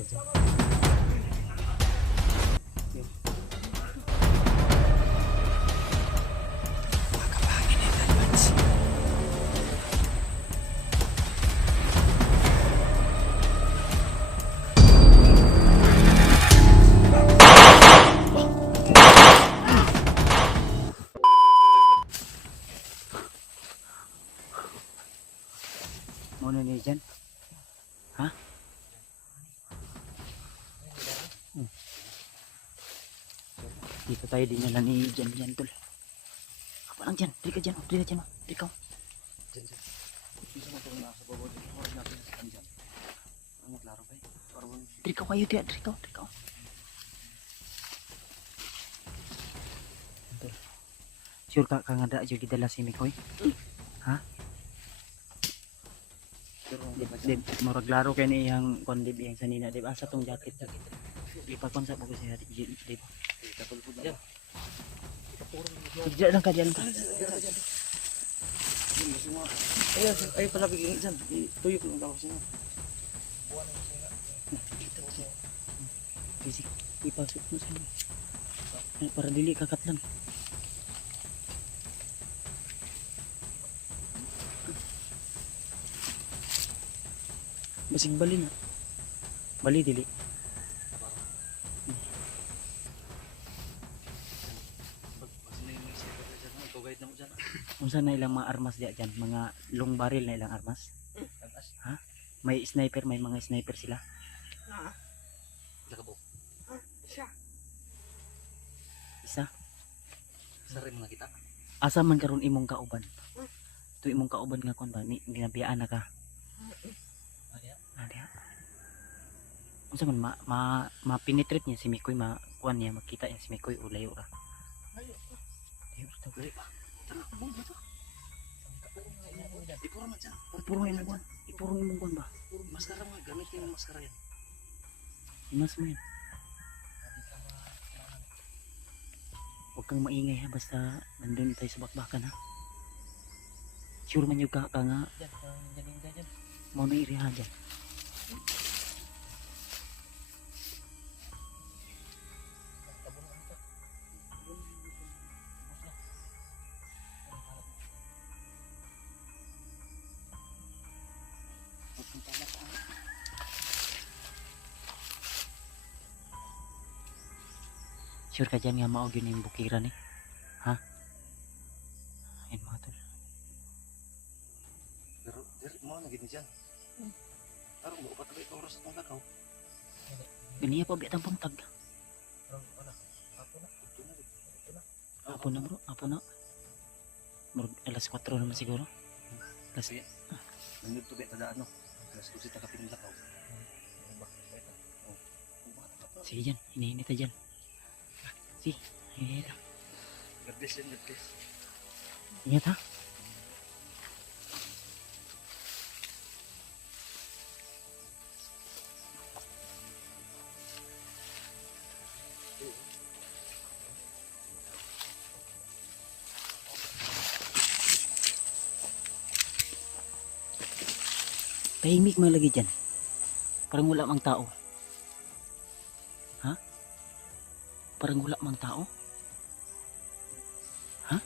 Muna niya dyan. Ha? Dito tayo dinala ni Jan tol. Apa lang dyan? Dili ka dyan. Dili ka dyan. Dili ka. Dyan. Bisa mo itong nasa bawah dyan. Huwag natin sa dyan. Ang maklaro ba eh? Dili ka kayo dyan. Dili ka. Sure ka nga da dyan gidala si Mikoy? Ha? Dib, murag laro kay ni iyang kondib iyang sanina. Dib, asa tong jacket. Ipakon sa bago siya. Dib. Dyan. Diyan lang ka, diyan lang ka. Ay pala bigyan dyan. Tuyok lang tapos niya. Bisik, ipasok mo sa inyo. Para dili kakatlan. Basig bali na. Bali dili. Unsa na ilang mga armas diya dyan? Mga long barrel na ilang armas? Ha? May sniper, may mga sniper sila. Isa? Isa rin mga kita. Asa man karon imong kauban? Ito imong kauban nga kon ba? Ginabiyaan na ka? Ada. Unsa man ma-penetrate niya si Mikoy, kuan niya makita niya si Mikoy ulayo ra. Layo pa. Ipuro mo dyan. Ipuro imong kuan ba? Maskara mo. Gamit yung maskara yan. Imas mo yan. Huwag kang maingay ha, basta nandun tayo sa bakbakan ha. Sure man yung ka nga. Dyan. Mo na iriha dyan. Sure ka dyan nga maog yun yung bukiran eh. Ha? Ayun mga tol. Pero mo na gini dyan. Pero mo pa tabi oras at mga takaw. Ganiya pa biatang pangtag. Apo na bro, apo na. Alas 4 naman siguro. Alas... Nandun to beta daan no. Alas 12 ta kapin takaw. Sige dyan, hinihinit na dyan. Sige, hinihinit na. God bless. Ingat ha. Tahimik mga lagi dyan. Parang wala mang tao. Ha? Parang wala mang tao. Ha?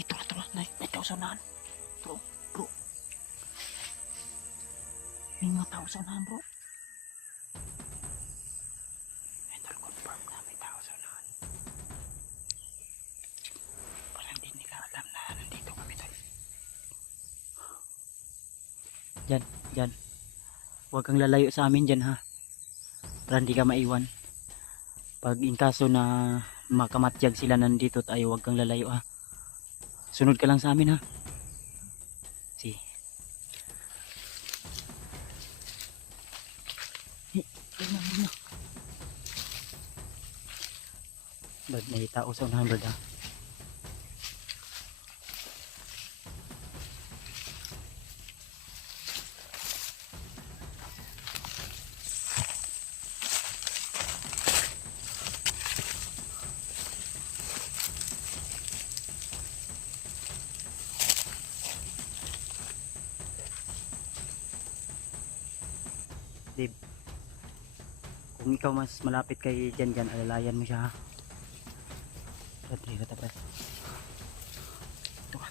Ito na. May tao sa unahan. Bro. May mga tao sa unahan bro. Ito confirm na may tao sa unahan. Parang hindi nila alam na nandito kami tayo. Dyan. Huwag kang lalayo sa amin dyan ha. Para hindi ka maiwan. Pag in kaso na makamatyag sila nandito tayo, huwag kang lalayo ha. Sunod ka lang sa amin ha. Sige. Ayun na. Brad, may tao sa unahan brad ha. Dave. Kung ikaw mas malapit kay Jan Jan, alalayan mo siya ha. Brad, dito ta Brad. Ito ka.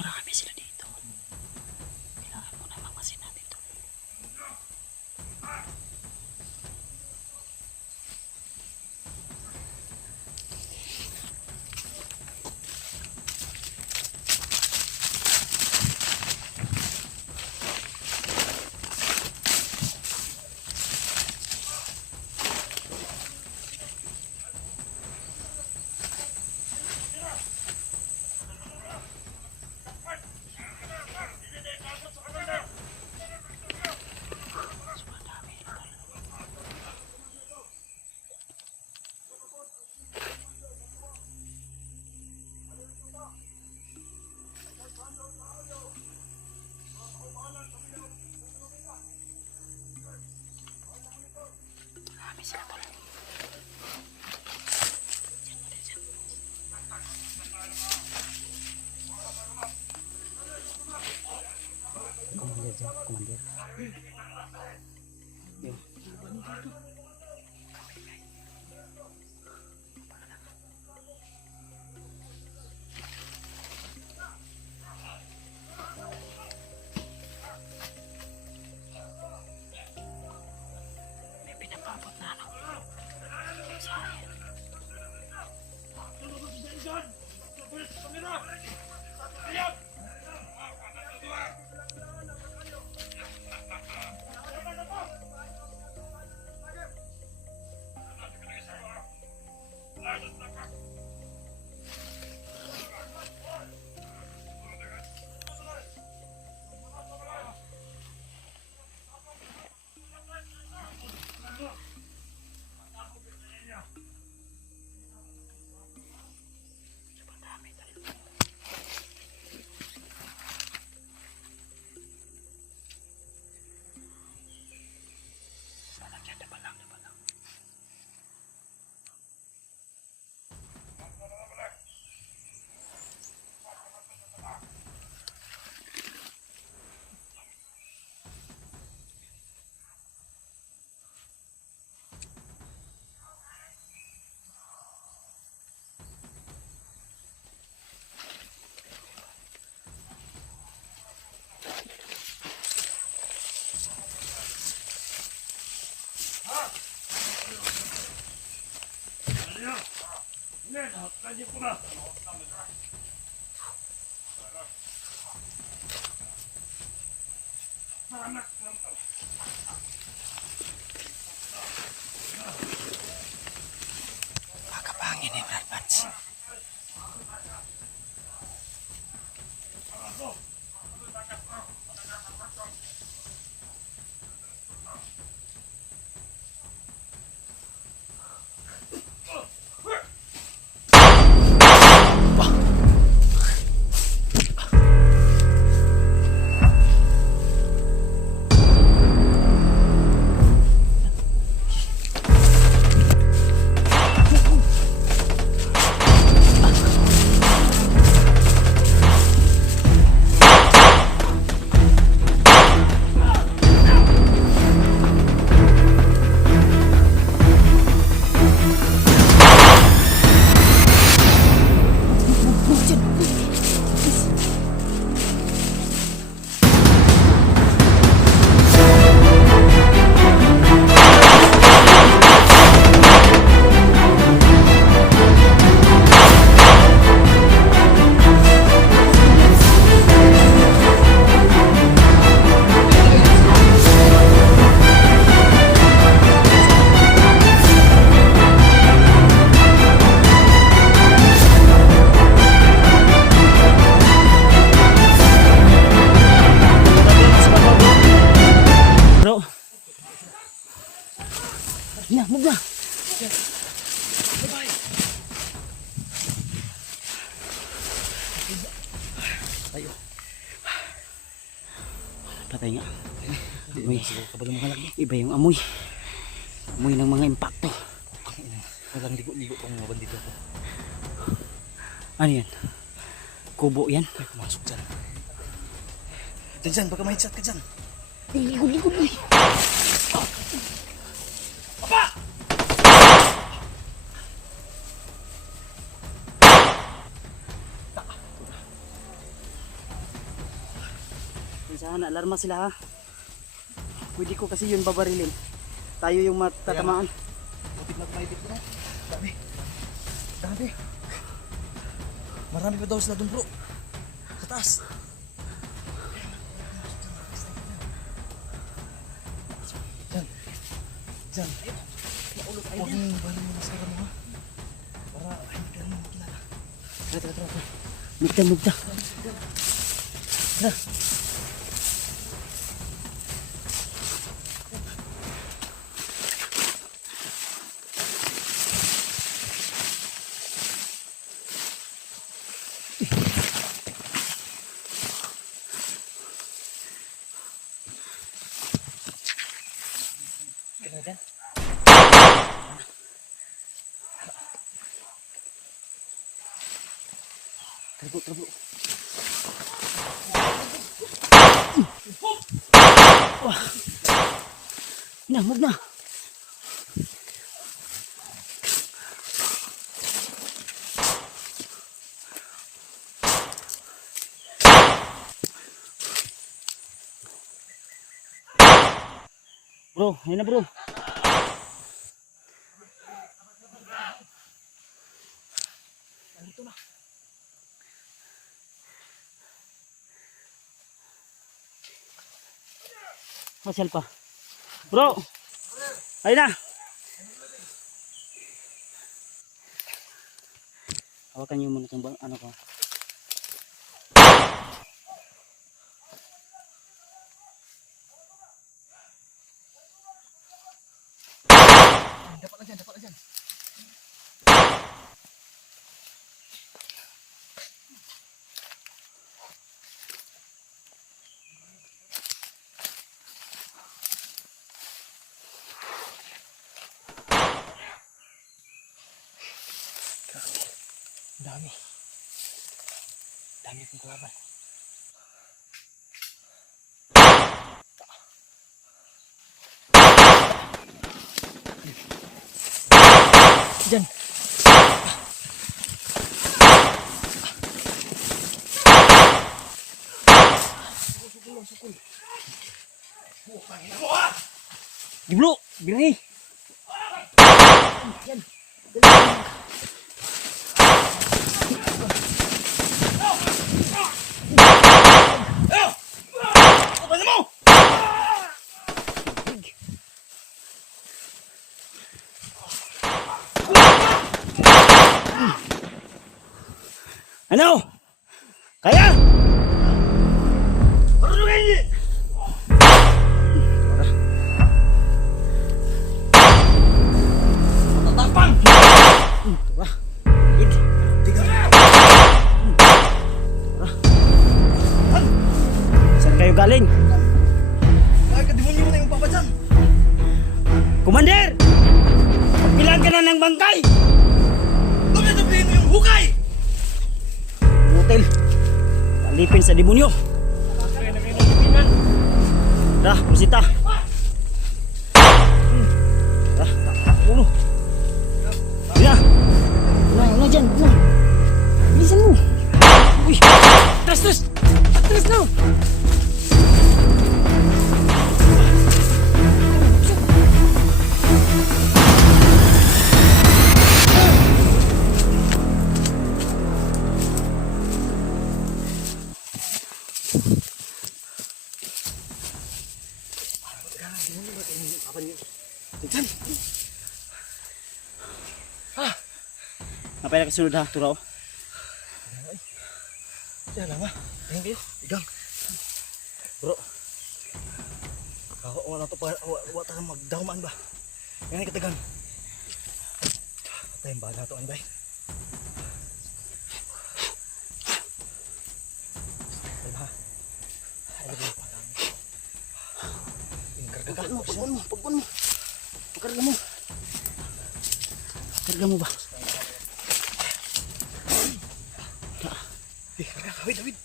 Marami sila dito. Kailangan mo na mamasin natin to. Sobrang dami. Marami sila tol. Kumandir dyan, kumandir. Yun. May pinapabot na ano. Sayang. Sobrang dami tol. Dapat lang, dapat lang. Makapangin eh Brad Pats. Ina, move na. Bye-bye. Tayo. Patay nga. Amoy. Kabalo mga lagi. Iba yung amoy. Amoy ng mga impacto. Walang ligo-ligo kung mga bandito ko. Ano yan? Kubo yan? Ay, pumasok dyan. Dyan, baka may chat ka dyan. Ligo-ligo boy. Sana alarma sila ha. Pwede ko kasi yun babarilin. Tayo yung matatamaan. Putik na kumaibit bro. Dami. Dami. Marami pa daw sila dun bro. Sa taas. Dyan. Dyan. Huwag mong balik mo na sa mo ha. Para hindi ka naman makilala. Tara. Mugta. Tara. Dyan. Trabo. Ina, move na. Bro, ayun na bro. Nandito na. Masyal pa. Bro! Ayun na! Hawakan niyo muna itong ano ko. Dapat na dyan. Dami. Dami kong kalaban. Diyan. Sukul. Giblo! Biri! Yan. Ano? Kaya? Matatapang! Saan kayo galing? Bakit ka-demonyo mo na yung papa dyan? Commander! Pagbilang ka na ng bangkay! Dumi-dumihin mo yung hukay! Hotel. Alipin sa demonyo. Dah, musita. Dah, ulo. Ya. Nah, dyan. Nah. Bilisan mo. Uy. Terus. Terus na. Apa yang kesulit dah turau? Ya lang ah. Ayun kayo. Igang. Bro. Wala to pa. Wala tayo magdauman ba? Yan katagan. Tayong bahala to, anday. Ay ba? Ay ba? Pagkarga mo, pagkarga mo. Pagkarga mo. Karga mo ba? Karga, David.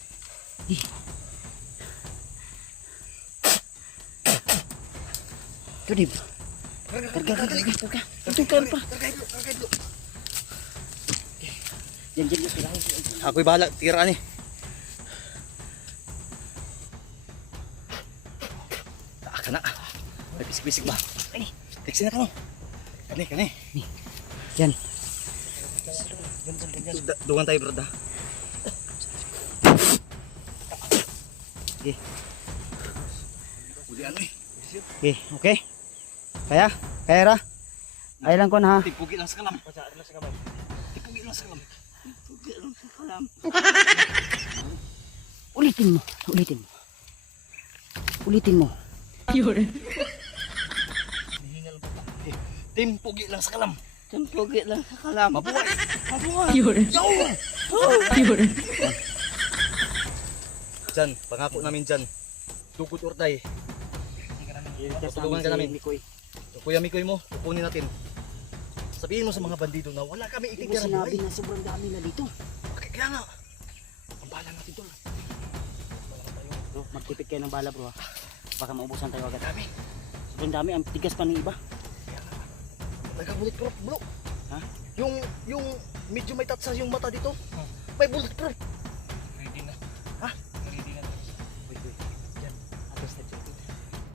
Ito di ba? Karga. Ito ka pa. Karga ito. Yan, tirahin. Ako'y bahala, tiraan eh. Ka na. May pisik-pisik ba? Ay, tiksi na ka no. Kani. Yan. Dungan tayo, brada. Okay. Ulian eh. Okay. Kaya ra. Ay lang ko na ha. Tipugi lang sa kalam. Tipugi lang sa kalam. Ulitin mo. Timpugi lang sa kalam. Tempogi lang sa kalam. Mabuhay. Jan, pangako namin dyan. Tukod urday. Tulungan ka namin. Kuya Mikoy mo, kukunin natin. Sabihin mo sa mga bandido na wala kami Hindi ko itigyan sinabi na sobrang dami na dito. Kaya nga. Ang bahala natin tol. Bro, magtipid kayo ng bala bro ha. Baka maubusan tayo agad. Dami. Sobrang dami, ang tigas pa ng iba. Nagka-bulletproof bro. Ha? Yung medyo may tatsa yung mata dito. May bulletproof.